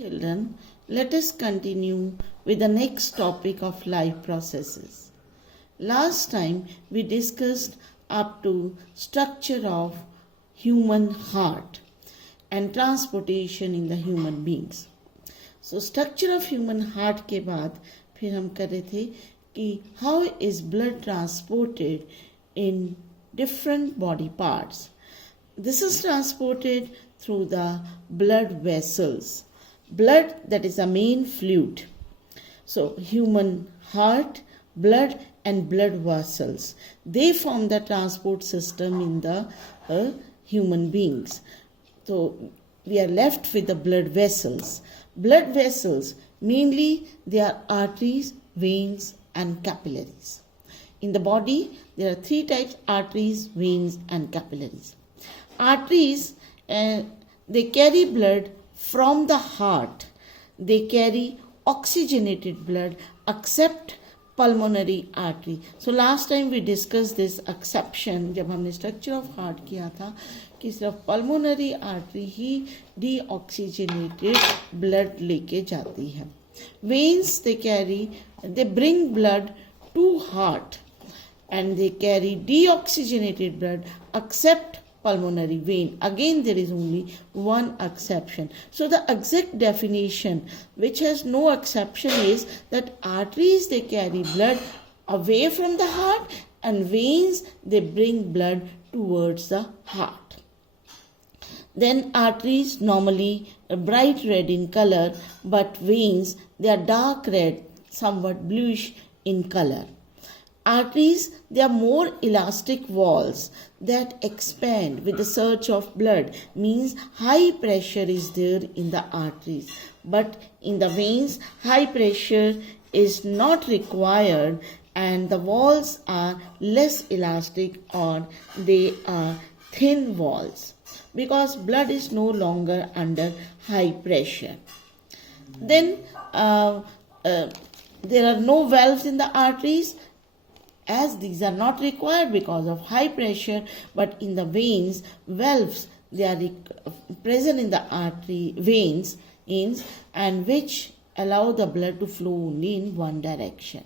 Children, let us continue with the next topic of life processes. Last time we discussed up to structure of human heart and transportation in the human beings. So structure of human heart के बाद फिर हम कर रहे थे कि how is blood transported in different body parts. This is transported through the blood vessels. Blood, that is the main fluid. So human heart, blood and blood vessels, they form the transport system in the human beings. So we are left with the blood vessels. Blood vessels, mainly they are arteries, veins and capillaries. In the body, there are three types: arteries, veins and capillaries. Arteries, they carry blood from the heart. They carry oxygenated blood except pulmonary artery. So last time we discussed this exception जब हमने structure of heart किया था कि सिर्फ pulmonary artery ही deoxygenated blood लेके जाती है. Veins, they bring blood to heart and they carry deoxygenated blood except pulmonary vein. Again, there is only one exception. So the exact definition, which has no exception, is that arteries, they carry blood away from the heart and veins, they bring blood towards the heart. Then arteries normally bright red in color, but veins, they are dark red, somewhat bluish in color. Arteries, they are more elastic walls that expand with the surge of blood, means high pressure is there in the arteries. But in the veins, high pressure is not required and the walls are less elastic or they are thin walls because blood is no longer under high pressure. Then there are no valves in the arteries, as these are not required because of high pressure, but in the veins, valves, they are present in the artery veins and which allow the blood to flow only in one direction.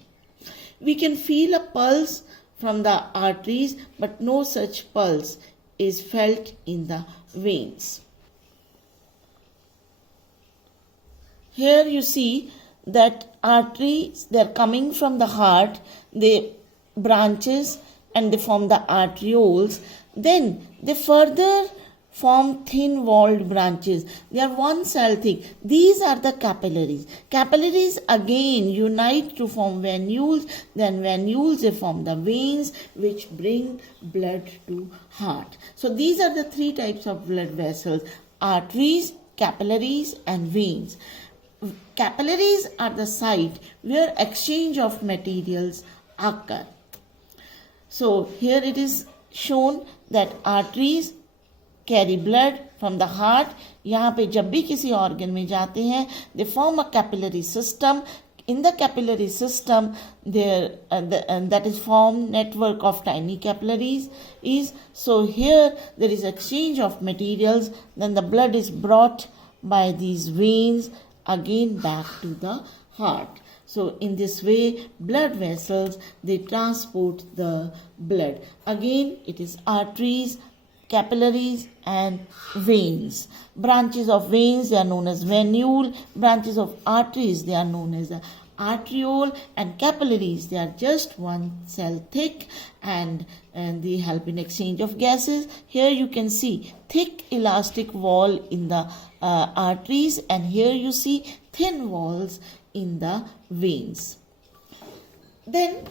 We can feel a pulse from the arteries, but no such pulse is felt in the veins. Here you see that arteries, they are coming from the heart, they branches and they form the arterioles. Then they further form thin walled branches. They are one cell thick. These are the capillaries. Capillaries again unite to form venules. Then venules, they form the veins which bring blood to heart. So these are the three types of blood vessels: arteries, capillaries and veins. Capillaries are the site where exchange of materials occur. So here it is shown that arteries carry blood from the heart. यहाँ पे जब भी किसी organ में जाते हैं, they form a capillary system. In the capillary system, there that is formed network of tiny capillaries is. So here there is exchange of materials. Then the blood is brought by these veins again back to the heart. So in this way, blood vessels, they transport the blood. Again, it is arteries, capillaries and veins. Branches of veins, they are known as venule. Branches of arteries, they are known as the arteriole, and capillaries, they are just one cell thick and they help in exchange of gases. Here you can see thick elastic wall in the arteries, and here you see thin walls in the veins. Then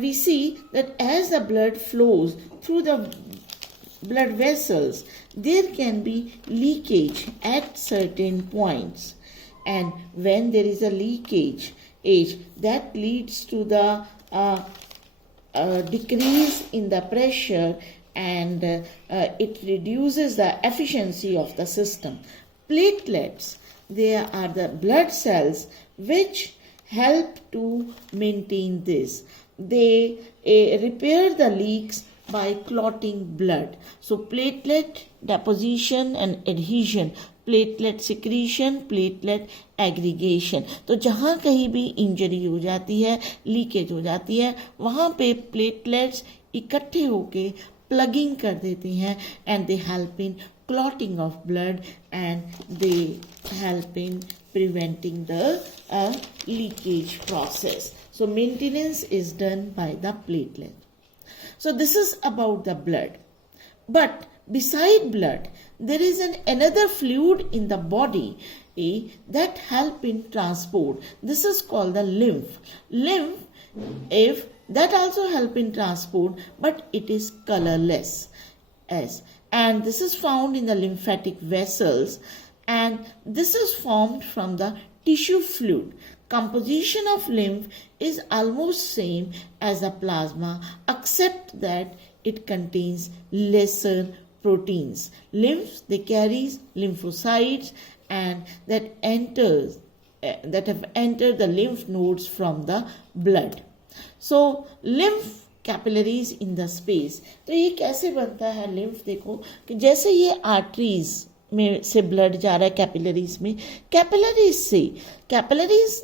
we see that as the blood flows through the blood vessels, there can be leakage at certain points, and when there is a leakage that leads to the decrease in the pressure and it reduces the efficiency of the system. Platelets, they are the blood cells which help to maintain this. They repair the leaks by clotting blood. So platelet deposition and adhesion platelet secretion, platelet aggregation. तो जहाँ कहीं भी injury हो जाती है, leakage हो जाती है, वहाँ पे प्लेटलेट्स इकट्ठे होके प्लगिंग कर देती हैं and they help in clotting of blood and they help in preventing the leakage process. So maintenance is done by the platelet. So this is about the blood. But beside blood, there is another fluid in the body that help in transport. This is called the lymph. Lymph, if that also help in transport, but it is colorless. And this is found in the lymphatic vessels, and this is formed from the tissue fluid. Composition of lymph is almost same as the plasma, except that it contains lesser proteins. Lymph, they carries lymphocytes and that have entered the lymph nodes from the blood. So lymph capillaries in the space. तो ये कैसे बनता है lymph? देखो कि जैसे ये arteries में से ब्लड जा रहा है कैपिलरीज में, capillaries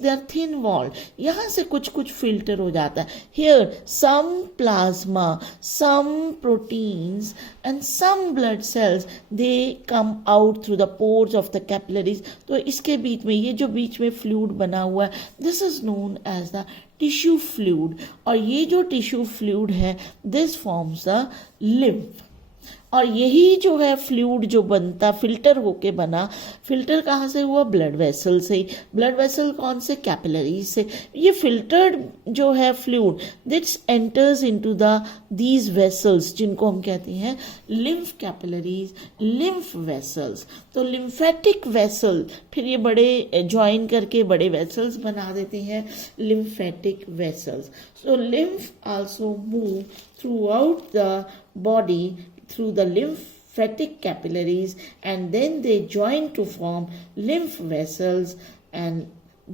they are thin wall, यहाँ से कुछ कुछ फिल्टर हो जाता है। Here some plasma, some proteins and some blood cells they come out through the pores of the capillaries. तो इसके बीच में ये जो बीच में फ्लूइड बना हुआ है, this is known as the tissue fluid, और ये जो टिश्यू फ्लूइड है दिस फॉर्म्स द लिम्फ। और यही जो है फ्लूइड जो बनता, फिल्टर होके बना, फिल्टर कहाँ से हुआ? ब्लड वेसल से। ब्लड वेसल कौन से? कैपिलरीज से। ये फिल्टर्ड जो है fluid this enters into the these vessels, जिनको हम कहते हैं लिम्फ कैपिलरीज, लिम्फ वेसल्स। तो लिम्फेटिक वेसल, फिर ये बड़े ज्वाइन करके बड़े वेसल्स बना देते हैं, lymphatic vessels. So lymph also move through out the body through the lymphatic capillaries, and then they join to form lymph vessels, and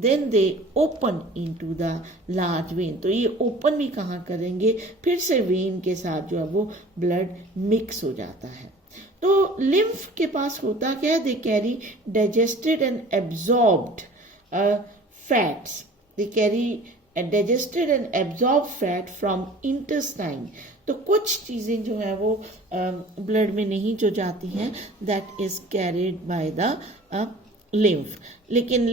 then they open into the large vein. तो ये open भी कहाँ करेंगे? फिर से vein के साथ जो है वो blood mix हो जाता है। तो lymph के पास होता क्या है? They carry digested and absorbed fats. They carry digested and absorbed fat from intestine. तो कुछ चीज़ें जो है वो ब्लड में नहीं जो जाती हैं, that is carried by the lymph. लेकिन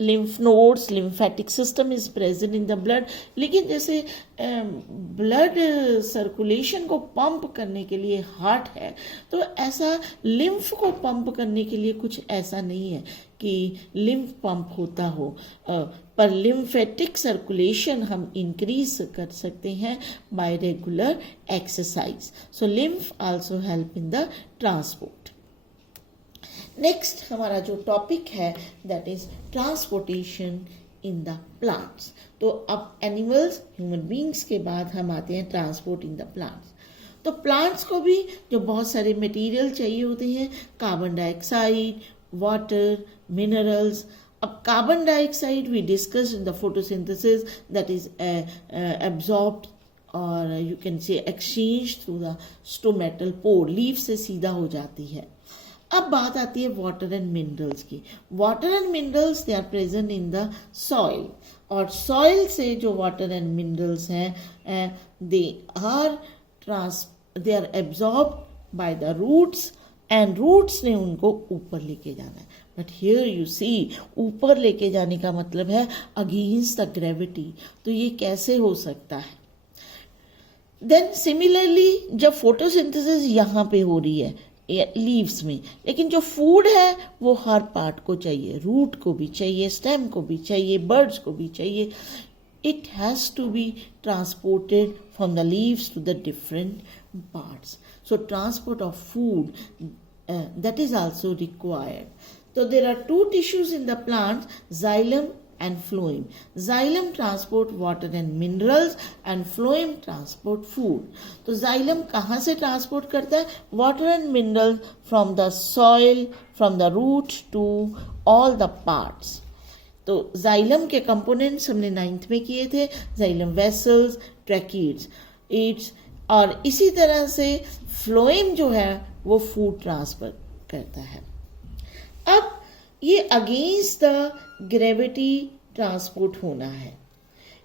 lymph nodes, lymphatic system is present in the blood. लेकिन जैसे ब्लड सर्कुलेशन को पंप करने के लिए हार्ट है, तो ऐसा लिम्फ को पंप करने के लिए कुछ ऐसा नहीं है कि लिम्फ पंप होता हो, पर लिम्फेटिक सर्कुलेशन हम इंक्रीज कर सकते हैं bye regular exercise. So lymph also help in the transport. Next हमारा जो टॉपिक है that is transportation in the plants. तो अब एनिमल्स, ह्यूमन बींग्स के बाद हम आते हैं ट्रांसपोर्ट इन द प्लांट्स। तो प्लांट्स को भी जो बहुत सारे मटेरियल चाहिए होते हैं, कार्बन डाइऑक्साइड, वाटर, मिनरल्स। अब carbon dioxide we discuss in the photosynthesis that is absorbed और you can say exchange through the stomatal pore, leaf से सीधा हो जाती है। अब बात आती है वाटर एंड मिनरल्स की। Water and minerals they are present in the soil, और सॉइल से जो वाटर एंड मिनरल्स हैं they are absorbed by the roots, and roots ने उनको ऊपर लेके जाना है। बट हियर यू सी, ऊपर लेके जाने का मतलब है अगेंस्ट द ग्रेविटी। तो ये कैसे हो सकता है? देन सिमिलरली जब फोटोसिंथेसिस यहाँ पे हो रही है लीव्स में, लेकिन जो फूड है वो हर पार्ट को चाहिए, रूट को भी चाहिए, स्टेम को भी चाहिए, बर्ड्स को भी चाहिए। It has to be transported from the leaves to the different parts. So transport of food that is also required. So there are two tissues in the plant, xylem and phloem. Xylem transport water and minerals and phloem transport food. तो xylem कहाँ से transport करता है? Water and minerals from the soil, from the roots to all the parts. तो xylem के components हमने 9th में किए थे, xylem vessels, tracheids, और इसी तरह से phloem जो है वो फूड ट्रांसफर करता है। अब ये अगेंस्ट द ग्रेविटी ट्रांसपोर्ट होना है.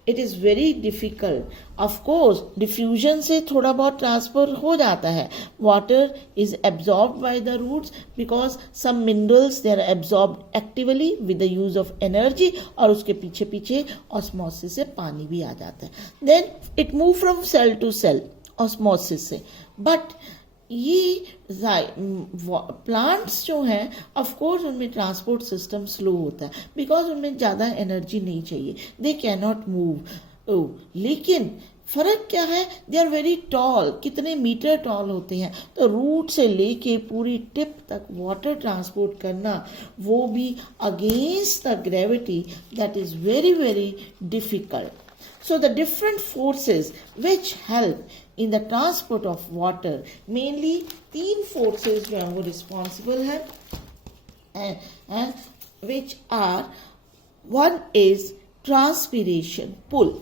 It is very difficult. Of course diffusion से थोड़ा बहुत ट्रांसफर हो जाता है. Water is absorb by the roots because some minerals they are absorb actively with the use of energy, और उसके पीछे पीछे ऑस्मोसिस से पानी भी आ जाता है. Then it move from cell to cell osmosis से. बट ये प्लांट्स जो हैं ऑफकोर्स उनमें ट्रांसपोर्ट सिस्टम स्लो होता है बिकॉज उनमें ज़्यादा एनर्जी नहीं चाहिए. They can not move. लेकिन फ़र्क क्या है, दे आर वेरी टॉल. कितने मीटर टॉल होते हैं. तो रूट से लेके पूरी टिप तक वाटर ट्रांसपोर्ट करना, वो भी against the gravity, that is very very difficult. So the different forces which help in the transport of water, mainly 3 forces जो हैं वो responsible हैं, and which are, one is transpiration, pull.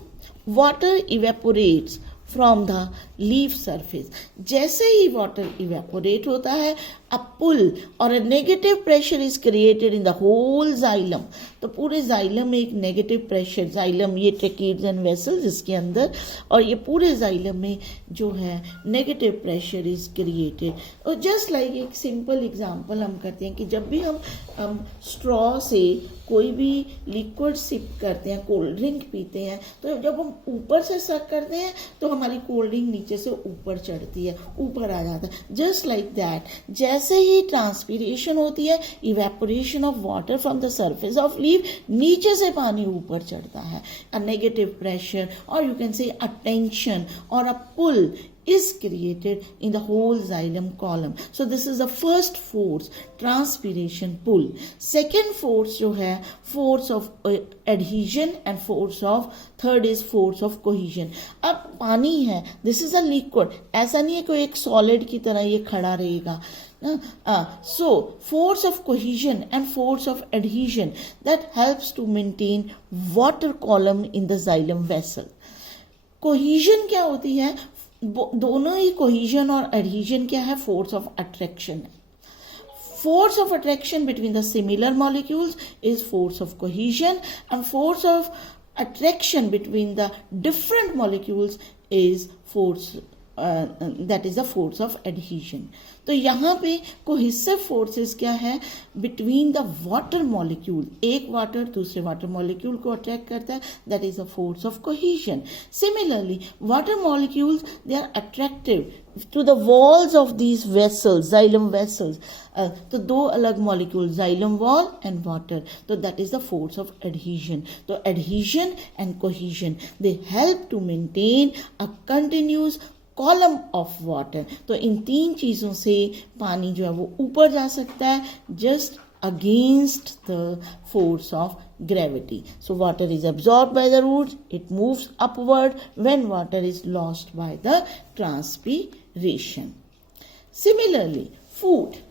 Water evaporates from the leaf surface. जैसे ही water evaporate होता है, a pull or a negative pressure is created in the whole xylem. तो पूरे xylem में एक negative pressure, xylem ये tracheids and vessels इसके अंदर, और ये पूरे xylem में जो है negative pressure is created. और just like एक simple example हम करते हैं कि जब भी हम straw से कोई भी लिक्विड सिप करते हैं, कोल्ड ड्रिंक पीते हैं, तो जब हम ऊपर से सक करते हैं तो हमारी कोल्ड ड्रिंक नीचे से ऊपर चढ़ती है, ऊपर आ जाता है. जस्ट लाइक दैट, जैसे ही ट्रांसपीरेशन होती है, evaporation of water from the surface of leaf, नीचे से पानी ऊपर चढ़ता है. अ नेगेटिव प्रेशर और यू कैन से अ टेंशन और अ पुल is created in the whole xylem column. So this is the first force, transpiration, pull. Second force जो है force of adhesion and force of, third is force of cohesion. अब पानी है, this is a liquid, ऐसा नहीं है कोई एक solid की तरह ये खड़ा रहेगा. So force of cohesion and force of adhesion that helps to maintain water column in the xylem vessel. Cohesion क्या होती है? दोनों ही कोहिजन और एडहीजन क्या है? फोर्स ऑफ अट्रैक्शन है. Force of attraction between the similar molecules is force of cohesion, and force of attraction between the different molecules is force, that is the force of adhesion. तो यहाँ पे cohesive forces क्या है? Between the water molecule, एक water दूसरे water molecule को attract करता है, that is the force of cohesion. Similarly water molecules they are attractive to the walls of these vessels, xylem vessels. तो दो अलग molecule, xylem wall and water, तो that is the force of adhesion. तो adhesion and cohesion they help to maintain a continuous column of water. तो इन 3 चीज़ों से पानी जो है वो ऊपर जा सकता है, just against the force of gravity. So water is absorbed by the roots, it moves upward when water is lost by the transpiration. Similarly, food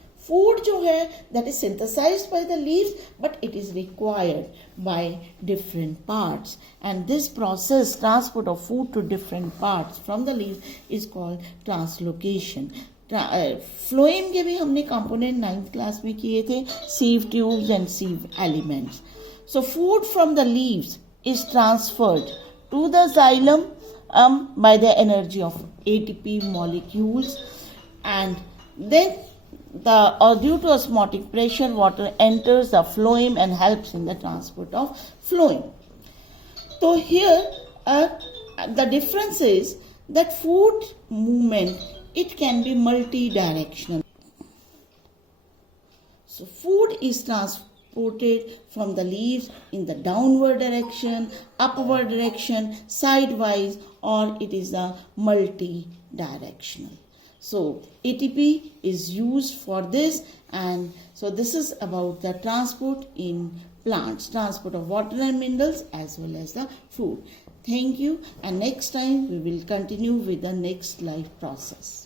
जो है that is synthesized by the leaves, but it is required by different parts, and this process, transport of food to different parts from the leaves, is called translocation. Phloem के भी हमने component 9th class में किए थे, sieve tubes and sieve elements. So food from the leaves is transferred to the xylem by the energy of ATP molecules, and then due to osmotic pressure, water enters the phloem and helps in the transport of phloem. So here the difference is that food movement, it can be multi-directional. So food is transported from the leaves in the downward direction, upward direction, sidewise, or it is a multi-directional. So ATP is used for this, and so this is about the transport in plants, transport of water and minerals as well as the food. Thank you, and next time we will continue with the next life process.